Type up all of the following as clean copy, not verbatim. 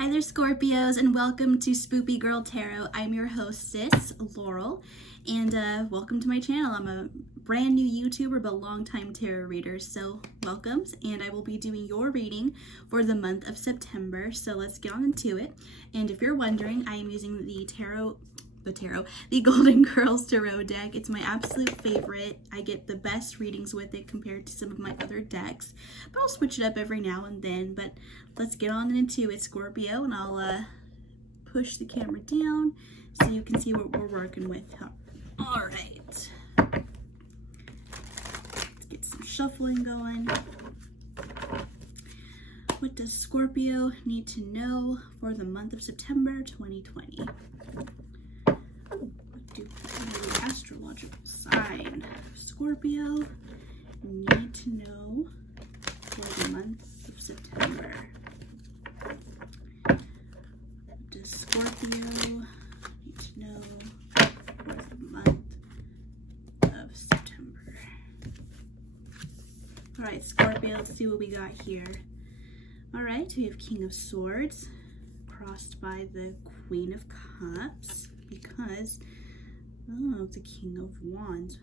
Hi there, Scorpios, and welcome to Spoopy Girl Tarot. I'm your hostess, Laurel, and welcome to my channel. I'm a brand new YouTuber, but long-time tarot reader, so welcomes, and I will be doing your reading for the month of September, so let's get on into it. And if you're wondering, I am using the Golden Girls Tarot deck. It's my absolute favorite. I get the best readings with it compared to some of my other decks, but I'll switch it up every now and then. But let's get on into it, Scorpio, and I'll push the camera down so you can see what we're working with. All right, let's get some shuffling going. What does Scorpio need to know for the month of September 2020? The astrological sign Scorpio need to know for the month of September. What does Scorpio need to know for the month of September? All right, Scorpio, let's see what we got here. All right, we have King of Swords crossed by the Queen of Cups because it's a King of Wands.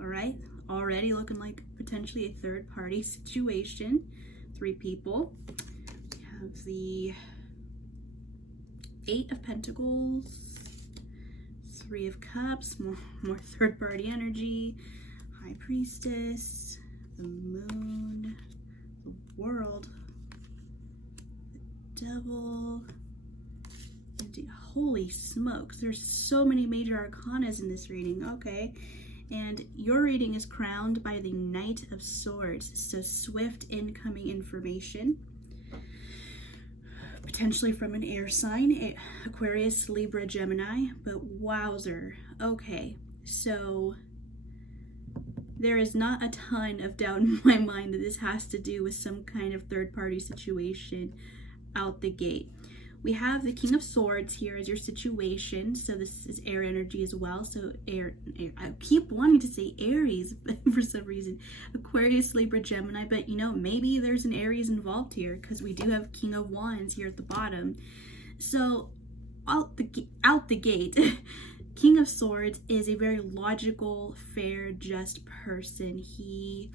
All right, already looking like potentially a third party situation. 3 people. We have the 8 of Pentacles, 3 of Cups, more third party energy, High Priestess, the Moon, the World, the Devil. Holy smokes, there's so many major arcanas in this reading. Okay, and your reading is crowned by the Knight of Swords, so swift incoming information, potentially from an air sign, Aquarius, Libra, Gemini. But wowzer, okay, so there is not a ton of doubt in my mind that this has to do with some kind of third-party situation out the gate. We have the King of Swords here as your situation, so this is air energy as well. So air, I keep wanting to say Aries for some reason. Aquarius, Libra, Gemini, but you know, maybe there's an Aries involved here because we do have King of Wands here at the bottom. So out the gate, King of Swords is a very logical, fair, just person. He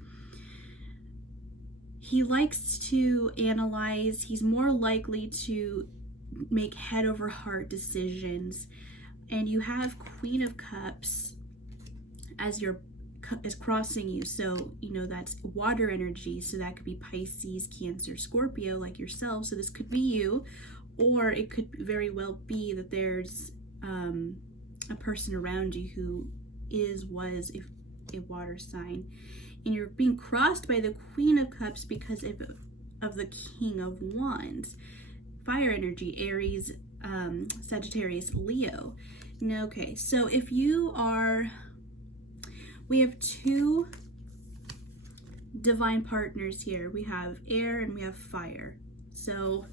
likes to analyze. He's more likely to make head over heart decisions. And you have Queen of Cups as crossing you, so you know that's water energy, so that could be Pisces, Cancer, Scorpio like yourself. So this could be you, or it could very well be that there's a person around you who was a water sign, and you're being crossed by the Queen of Cups because of the King of Wands. Fire energy, Aries, Sagittarius, Leo. Okay, so if you are, we have 2 divine partners here. We have air and we have fire. So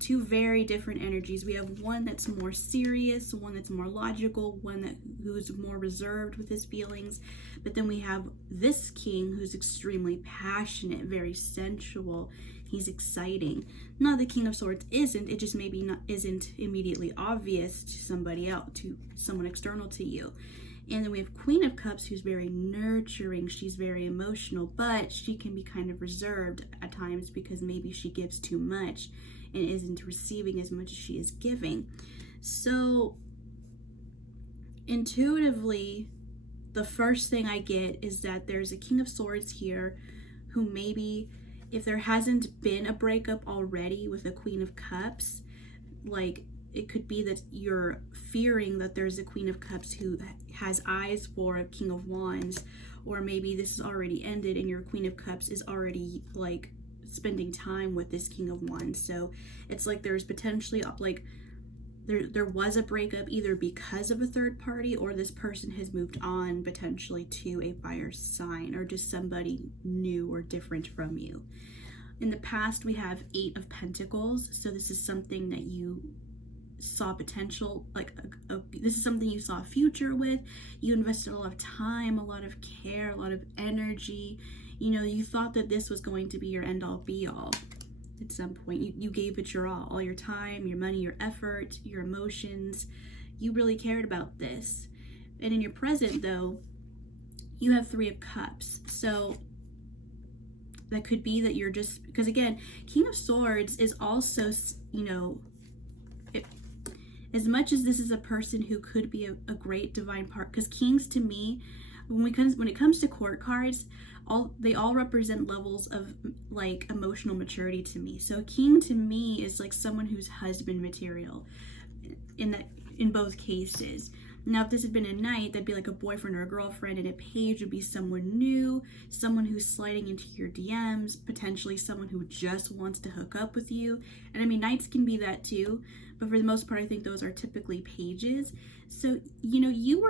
2 very different energies. We have one that's more serious, one that's more logical, one who's more reserved with his feelings. But then we have this king who's extremely passionate, very sensual. He's exciting. Not the King of Swords isn't, it just maybe isn't immediately obvious to somebody else, to someone external to you. And then we have Queen of Cups, who's very nurturing. She's very emotional, but she can be kind of reserved at times because maybe she gives too much and isn't receiving as much as she is giving. So intuitively, the first thing I get is that there's a King of Swords here who maybe, if there hasn't been a breakup already with a Queen of Cups, like it could be that you're fearing that there's a Queen of Cups who has eyes for a King of Wands, or maybe this is already ended and your Queen of Cups is already like spending time with this King of Wands. So it's like there's potentially like there was a breakup either because of a third party, or this person has moved on potentially to a fire sign or just somebody new or different from you. In the past, we have 8 of Pentacles. So this is something that you saw potential, like this is something you saw a future with. You invested a lot of time, a lot of care, a lot of energy. You know, you thought that this was going to be your end all be all. at some point. You gave it your all your time, your money, your effort, your emotions. You really cared about this. And in your present, though, you have 3 of Cups. So that could be that you're just, because again, King of Swords is also, you know, as much as this is a person who could be a great divine part, because kings to me, when it comes to court cards, they all represent levels of like emotional maturity to me. So a king to me is like someone who's husband material in both cases. Now, if this had been a knight, that'd be like a boyfriend or a girlfriend, and a page would be someone new, someone who's sliding into your DMs, potentially someone who just wants to hook up with you. And I mean, knights can be that too, but for the most part, I think those are typically pages. So, you know, you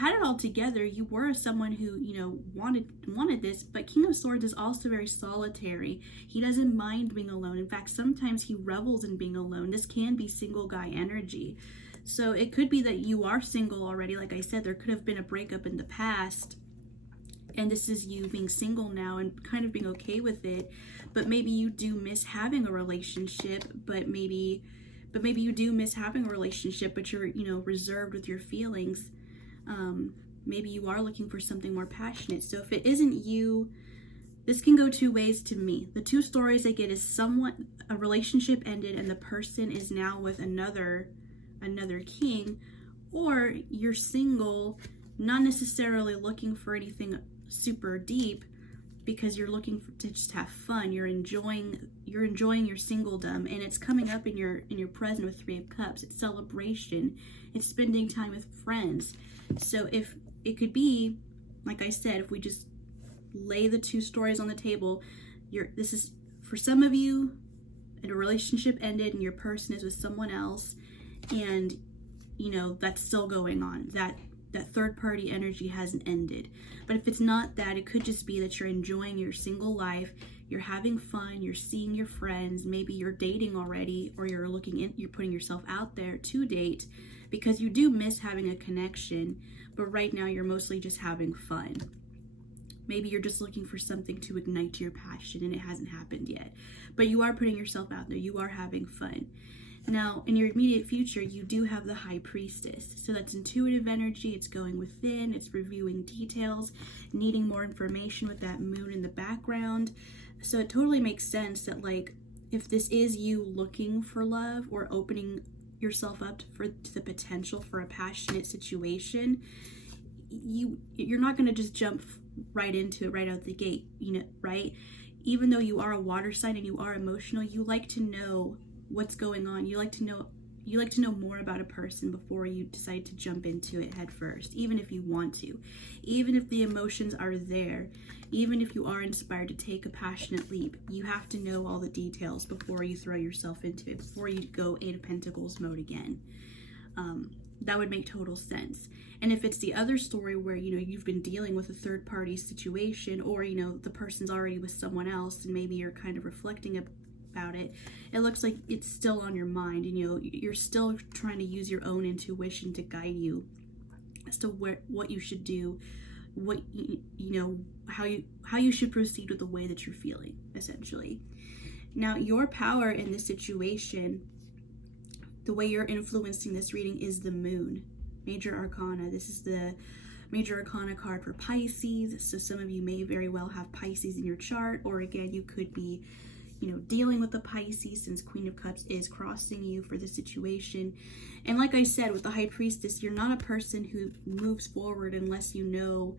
had it all together. You were someone who, you know, wanted this, but King of Swords is also very solitary. He doesn't mind being alone. In fact, sometimes he revels in being alone. This can be single guy energy. So it could be that you are single already. Like I said, there could have been a breakup in the past, and this is you being single now and kind of being okay with it. But maybe you do miss having a relationship, but maybe you do miss having a relationship, but you're, you know, reserved with your feelings. Maybe you are looking for something more passionate. So if it isn't you, this can go 2 ways to me. The 2 stories I get is a relationship ended and the person is now with another king, or you're single, not necessarily looking for anything super deep, because you're looking to just have fun. You're enjoying your singledom, and it's coming up in your present with 3 of Cups. It's celebration. It's spending time with friends. So if it could be, like I said, if we just lay the 2 stories on the table, this is for some of you, a relationship ended and your person is with someone else, and you know that's still going on. That third party energy hasn't ended. But if it's not that, it could just be that you're enjoying your single life, you're having fun, you're seeing your friends, maybe you're dating already, or you're putting yourself out there to date, because you do miss having a connection, but right now you're mostly just having fun. Maybe you're just looking for something to ignite your passion and it hasn't happened yet, but you are putting yourself out there, you are having fun. Now, in your immediate future, you do have the High Priestess. So that's intuitive energy. It's going within. It's reviewing details, needing more information with that moon in the background. So it totally makes sense that, like, if this is you looking for love or opening yourself up to the potential for a passionate situation, you're not going to just jump right into it right out the gate, you know, right? Even though you are a water sign and you are emotional, you like to know what's going on. You like to know more about a person before you decide to jump into it head first, even if you want to, even if the emotions are there, even if you are inspired to take a passionate leap. You have to know all the details before you throw yourself into it, before you go 8 of Pentacles mode again. That would make total sense. And if it's the other story where, you know, you've been dealing with a third party situation, or, you know, the person's already with someone else and maybe you're kind of reflecting about it, it looks like it's still on your mind, and, you know, you're still trying to use your own intuition to guide you as to what you should do, what you know, how you should proceed with the way that you're feeling, essentially. Now, your power in this situation, the way you're influencing this reading, is the moon, major arcana. This is the major arcana card for Pisces. So some of you may very well have Pisces in your chart, or again, you could be, you know, dealing with the Pisces, since Queen of Cups is crossing you for the situation. And like I said, with the High Priestess, you're not a person who moves forward unless you know,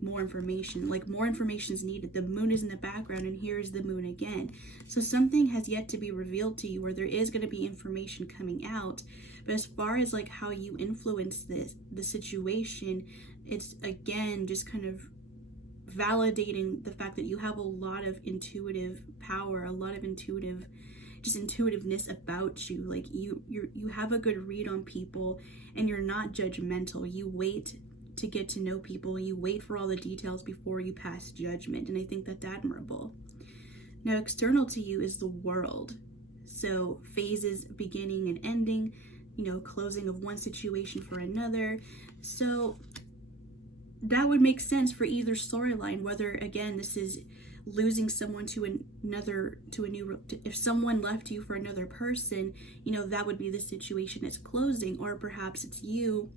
more information. Like, more information is needed. The moon is in the background, and here's the moon again. So something has yet to be revealed to you, where there is going to be information coming out. But as far as like how you influence the situation, it's again just kind of validating the fact that you have a lot of intuitive power, a lot of intuitiveness about you. Like you have a good read on people, and you're not judgmental. You wait to get to know people, you wait for all the details before you pass judgment, and I think that's admirable. Now, external to you is the world. So phases beginning and ending, you know, closing of one situation for another. So that would make sense for either storyline, whether, again, this is losing someone to another, if someone left you for another person, that would be the situation it's closing. Or perhaps it's you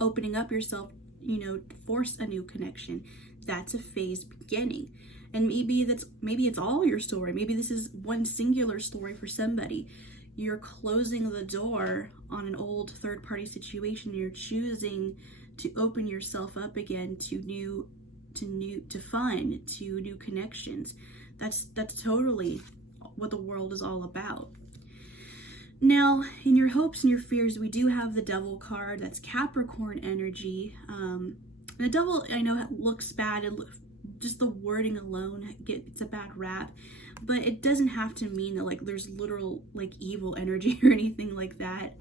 opening up yourself, to force a new connection. That's a phase beginning. And maybe it's all your story. Maybe this is one singular story for somebody. You're closing the door on an old third-party situation. You're choosing to open yourself up again to fun, to new connections. That's totally what the world is all about. Now, in your hopes and your fears, we do have the Devil card. That's Capricorn energy. The Devil, I know, looks bad. Just the wording alone gets a bad rap, but it doesn't have to mean that like there's literal like evil energy or anything like that.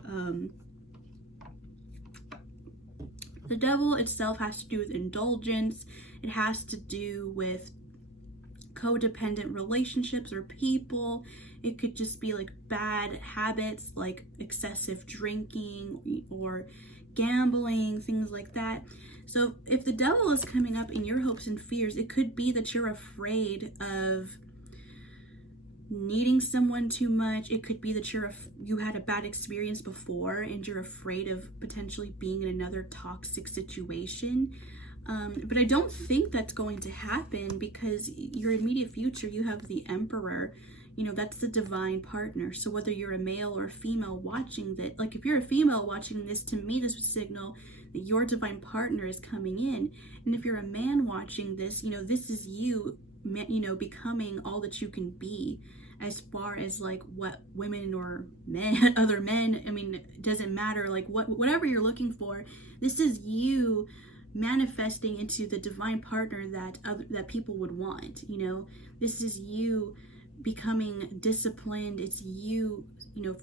The Devil itself has to do with indulgence. It has to do with codependent relationships or people. It could just be like bad habits, like excessive drinking or gambling, things like that. So if the Devil is coming up in your hopes and fears, it could be that you're afraid of needing someone too much. It could be that you had a bad experience before and you're afraid of potentially being in another toxic situation. But I don't think that's going to happen, because your immediate future, you have the Emperor. That's the divine partner. So whether you're a male or a female watching that, like if you're a female watching this, to me, this would signal that your divine partner is coming in. And if you're a man watching this, this is you, becoming all that you can be, as far as like what women or men, other men, it doesn't matter, like whatever you're looking for, this is you manifesting into the divine partner that people would want. This is you becoming disciplined. It's you,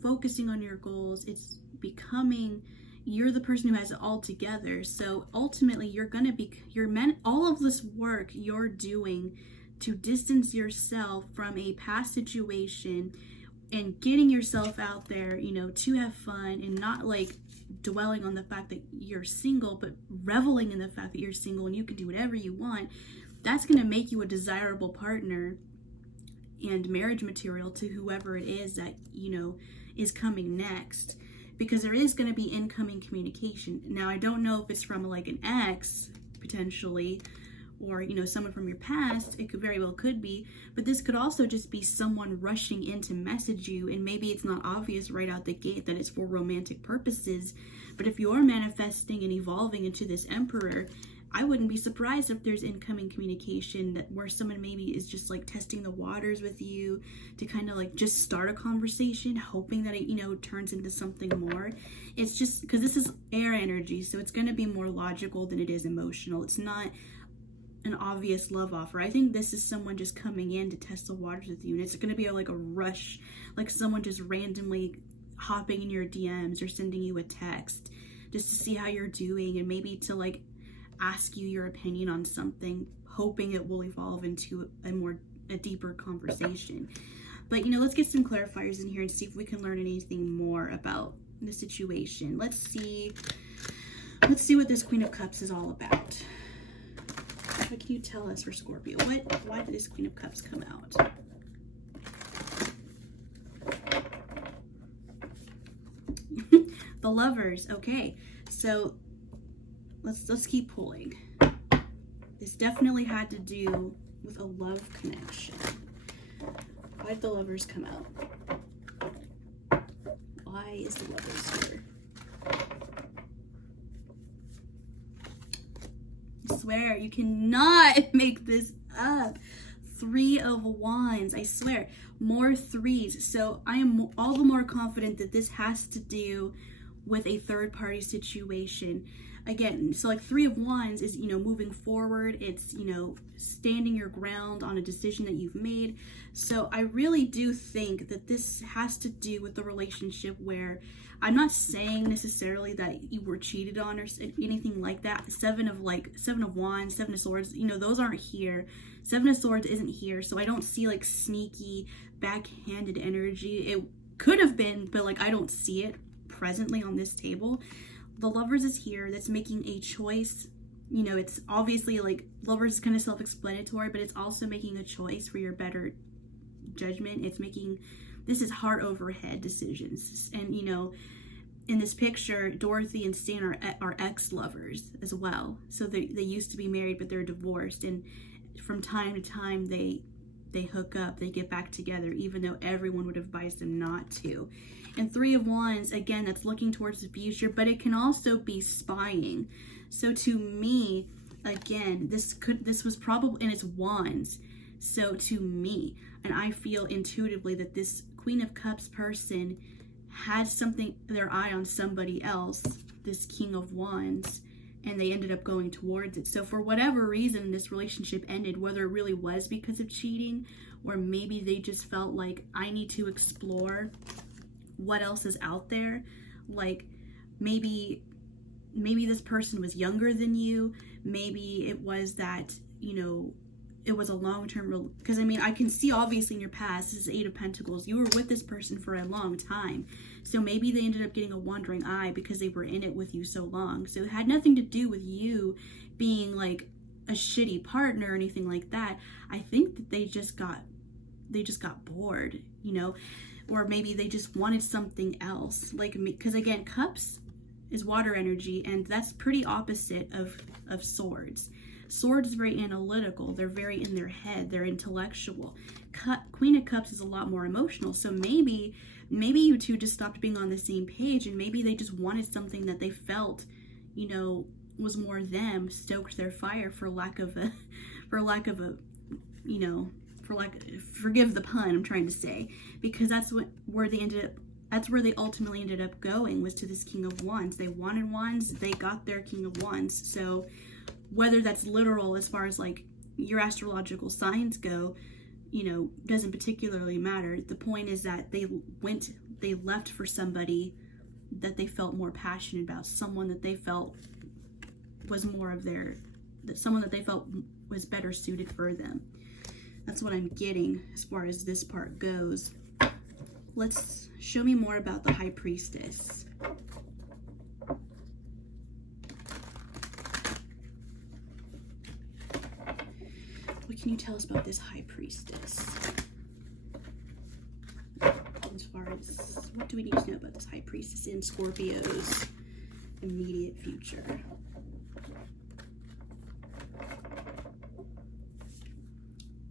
focusing on your goals. It's you're the person who has it all together. So ultimately you're all of this work you're doing to distance yourself from a past situation and getting yourself out there, to have fun and not like dwelling on the fact that you're single, but reveling in the fact that you're single and you can do whatever you want. That's going to make you a desirable partner and marriage material to whoever it is that, is coming next, because there is going to be incoming communication. Now, I don't know if it's from like an ex potentially, or someone from your past. It very well could be, but this could also just be someone rushing in to message you, and maybe it's not obvious right out the gate that it's for romantic purposes. But if you're manifesting and evolving into this Emperor, I wouldn't be surprised if there's incoming communication where someone maybe is just like testing the waters with you to kind of like just start a conversation, hoping that it turns into something more. It's just because this is air energy, so it's going to be more logical than it is emotional. It's not an obvious love offer. I think this is someone just coming in to test the waters with you, and it's going to be like a rush, like someone just randomly hopping in your DMs or sending you a text just to see how you're doing, and maybe to like ask you your opinion on something, hoping it will evolve into a deeper conversation. But let's get some clarifiers in here and see if we can learn anything more about the situation. Let's see what this Queen of Cups is all about. What can you tell us for Scorpio? Why did this Queen of Cups come out? The Lovers. Okay, so let's keep pulling. This definitely had to do with a love connection. Why did the Lovers come out? Why is the Lovers here? I swear, you cannot make this up. 3 of Wands. I swear, more threes. So I am all the more confident that this has to do with a third-party situation. Again, so like 3 of Wands is, moving forward. It's, standing your ground on a decision that you've made. So I really do think that this has to do with the relationship where, I'm not saying necessarily that you were cheated on or anything like that. 7 of Wands, 7 of Swords, those aren't here. 7 of Swords isn't here. So I don't see like sneaky, backhanded energy. It could have been, but like I don't see it presently on this table. The Lovers is here. That's making a choice, you know, it's obviously like Lovers is kind of self-explanatory, but it's also making a choice for your better judgment. It's making, this is heart over head decisions. And, you know, in this picture, Dorothy and Stan are ex-lovers as well. So they used to be married, but they're divorced. And from time to time, they hook up, they get back together, even though everyone would advise them not to. And Three of Wands, again, that's looking towards the future, but it can also be spying. So to me, again, this was probably, and it's Wands. So to me, and I feel intuitively that this Queen of Cups person had something, their eye on somebody else, this King of Wands, and they ended up going towards it. So for whatever reason this relationship ended, whether it really was because of cheating, or maybe they just felt like, I need to explore what else is out there. Like maybe this person was younger than you. Maybe it was that, you know, it was a long-term, because I mean, I can see obviously in your past, this is Eight of Pentacles, you were with this person for a long time. So maybe they ended up getting a wandering eye because they were in it with you so long. So it had nothing to do with you being like a shitty partner or anything like that. I think that they just got bored, you know, or maybe they just wanted something else. Like, because again, Cups is water energy, and that's pretty opposite of Swords. Swords is very analytical. They're very in their head. They're intellectual. Queen of Cups is a lot more emotional. So maybe you two just stopped being on the same page, and maybe they just wanted something that they felt, you know, was more them, stoked their fire, forgive the pun I'm trying to say, because that's where they ultimately ended up going, was to this King of Wands. They wanted Wands, they got their King of Wands. So whether that's literal as far as like your astrological signs go, you know, doesn't particularly matter. The point is that they left for somebody that they felt more passionate about, someone that they felt was someone that they felt was better suited for them. That's what I'm getting as far as this part goes. Let's show me more about the High Priestess. What can you tell us about this High Priestess? As far as, what do we need to know about this High Priestess in Scorpio's immediate future?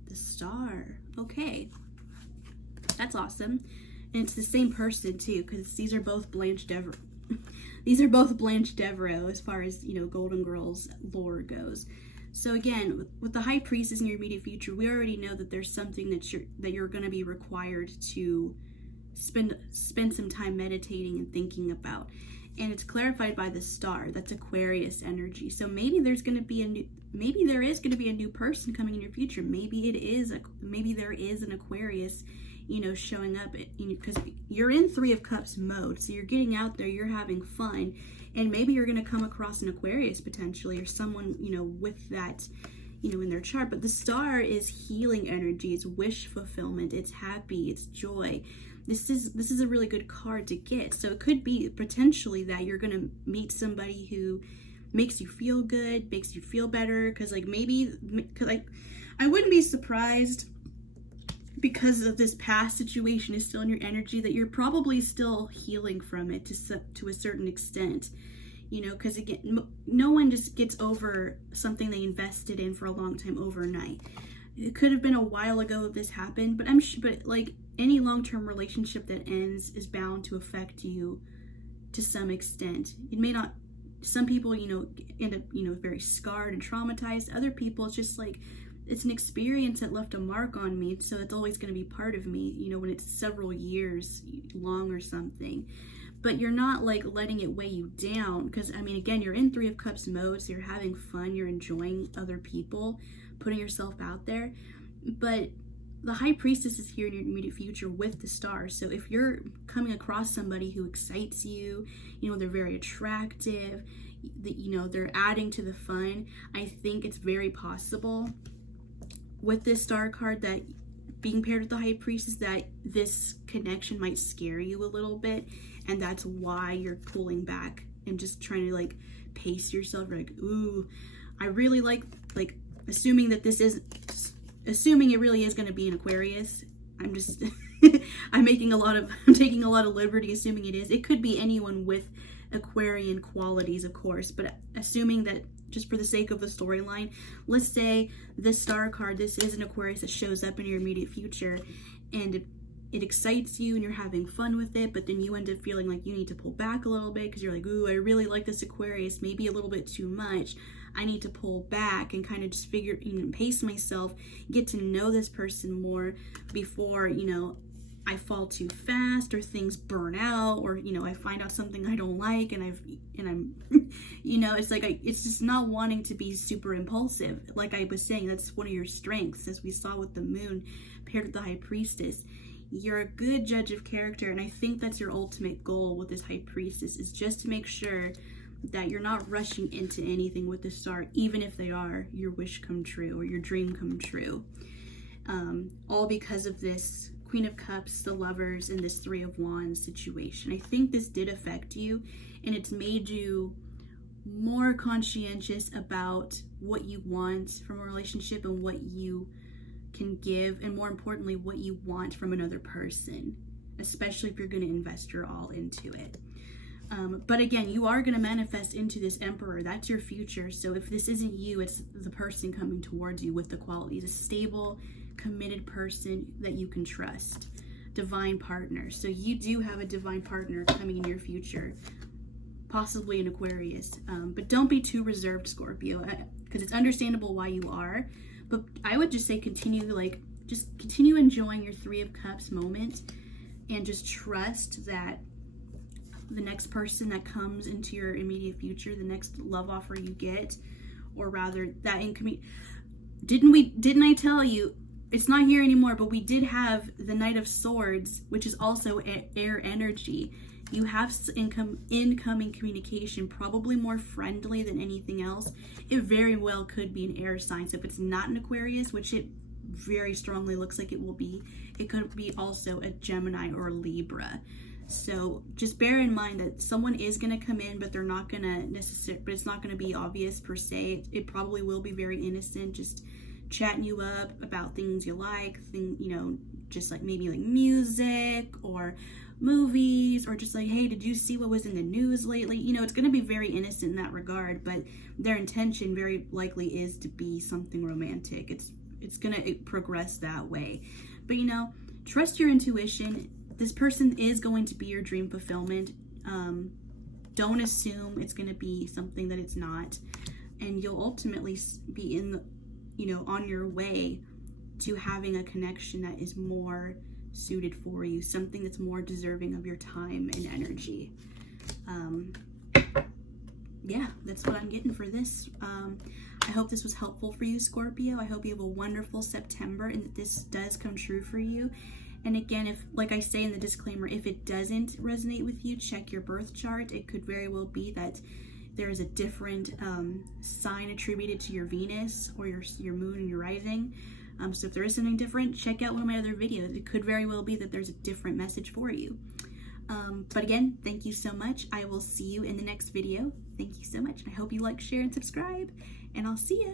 The Star. Okay. That's awesome. And it's the same person too, because these are both Blanche Devereaux. These are both Blanche Devereaux as far as, you know, Golden Girls lore goes. So again, with the High Priestess in your immediate future, we already know that there's something that you're going to be required to spend some time meditating and thinking about. And it's clarified by the Star. That's Aquarius energy. So maybe there is going to be a new person coming in your future. Maybe there is an Aquarius, you know, showing up, because you're in Three of Cups mode. So you're getting out there, you're having fun, and maybe you're going to come across an Aquarius potentially, or someone, you know, with that, you know, in their chart. But the Star is healing energy, it's wish fulfillment, it's happy, it's joy. This is a really good card to get. So it could be potentially that you're going to meet somebody who makes you feel good, makes you feel better, because like I wouldn't be surprised, because of this past situation is still in your energy, that you're probably still healing from it to a certain extent, you know, because again, no one just gets over something they invested in for a long time overnight. It could have been a while ago that this happened, but but like any long-term relationship that ends is bound to affect you to some extent. It may not, some people, you know, end up, you know, very scarred and traumatized. Other people, it's just like, it's an experience that left a mark on me, so it's always going to be part of me, you know, when it's several years long or something. But you're not like letting it weigh you down, because I mean, again, you're in Three of Cups mode, so you're having fun, you're enjoying other people, putting yourself out there. But the High Priestess is here in your immediate future with the Star. So if you're coming across somebody who excites you, you know, they're very attractive, you know, they're adding to the fun, I think it's very possible with this Star card that being paired with the High Priestess, that this connection might scare you a little bit, and that's why you're pulling back and just trying to like pace yourself. You're like, ooh, I really like assuming that assuming it really is going to be an Aquarius. I'm just I'm taking a lot of liberty assuming it is. It could be anyone with Aquarian qualities, of course, but assuming that, just for the sake of the storyline, let's say the Star card, this is an Aquarius that shows up in your immediate future, and it excites you and you're having fun with it, but then you end up feeling like you need to pull back a little bit because you're like, ooh, I really like this Aquarius, maybe a little bit too much. I need to pull back and kind of just pace myself, get to know this person more before, I fall too fast or things burn out, or, I find out something I don't like and I'm, it's like, it's just not wanting to be super impulsive. Like I was saying, that's one of your strengths, as we saw with the moon paired with the High Priestess. You're a good judge of character, and I think that's your ultimate goal with this High Priestess, is just to make sure that you're not rushing into anything with the Star, even if they are your wish come true or your dream come true. All because of this Queen of Cups, the Lovers, and this Three of Wands situation. I think this did affect you, and it's made you more conscientious about what you want from a relationship and what you can give, and more importantly, what you want from another person, especially if you're going to invest your all into it. But again, you are going to manifest into this Emperor. That's your future. So if this isn't you, it's the person coming towards you with the qualities. A stable, committed person that you can trust. Divine partner. So you do have a divine partner coming in your future. Possibly an Aquarius. But don't be too reserved, Scorpio, because it's understandable why you are. But I would just say continue enjoying your Three of Cups moment, and just trust that the next person that comes into your immediate future, the next love offer you get, or rather that didn't I tell you, it's not here anymore, but we did have the Knight of Swords, which is also air energy. You have incoming communication, probably more friendly than anything else. It very well could be an air sign. So if it's not an Aquarius, which it very strongly looks like it will be, it could be also a Gemini or a Libra. So just bear in mind that someone is going to come in, but they're not going to but it's not going to be obvious per se. It probably will be very innocent, just chatting you up about things you like, just like maybe like music or movies, or just like, hey, did you see what was in the news lately? It's going to be very innocent in that regard, but their intention very likely is to be something romantic. It's going to progress that way. But trust your intuition. This person is going to be your dream fulfillment. Don't assume it's going to be something that it's not, and you'll ultimately be on your way to having a connection that is more suited for you, something that's more deserving of your time and energy. Yeah, that's what I'm getting for this. I hope this was helpful for you, Scorpio. I hope you have a wonderful September and that this does come true for you. And again, if, like I say in the disclaimer, if it doesn't resonate with you, check your birth chart. It could very well be that there is a different sign attributed to your Venus or your moon and your rising. So if there is something different, check out one of my other videos. It could very well be that there's a different message for you. But again, thank you so much. I will see you in the next video. Thank you so much. And I hope you like, share, and subscribe. And I'll see ya.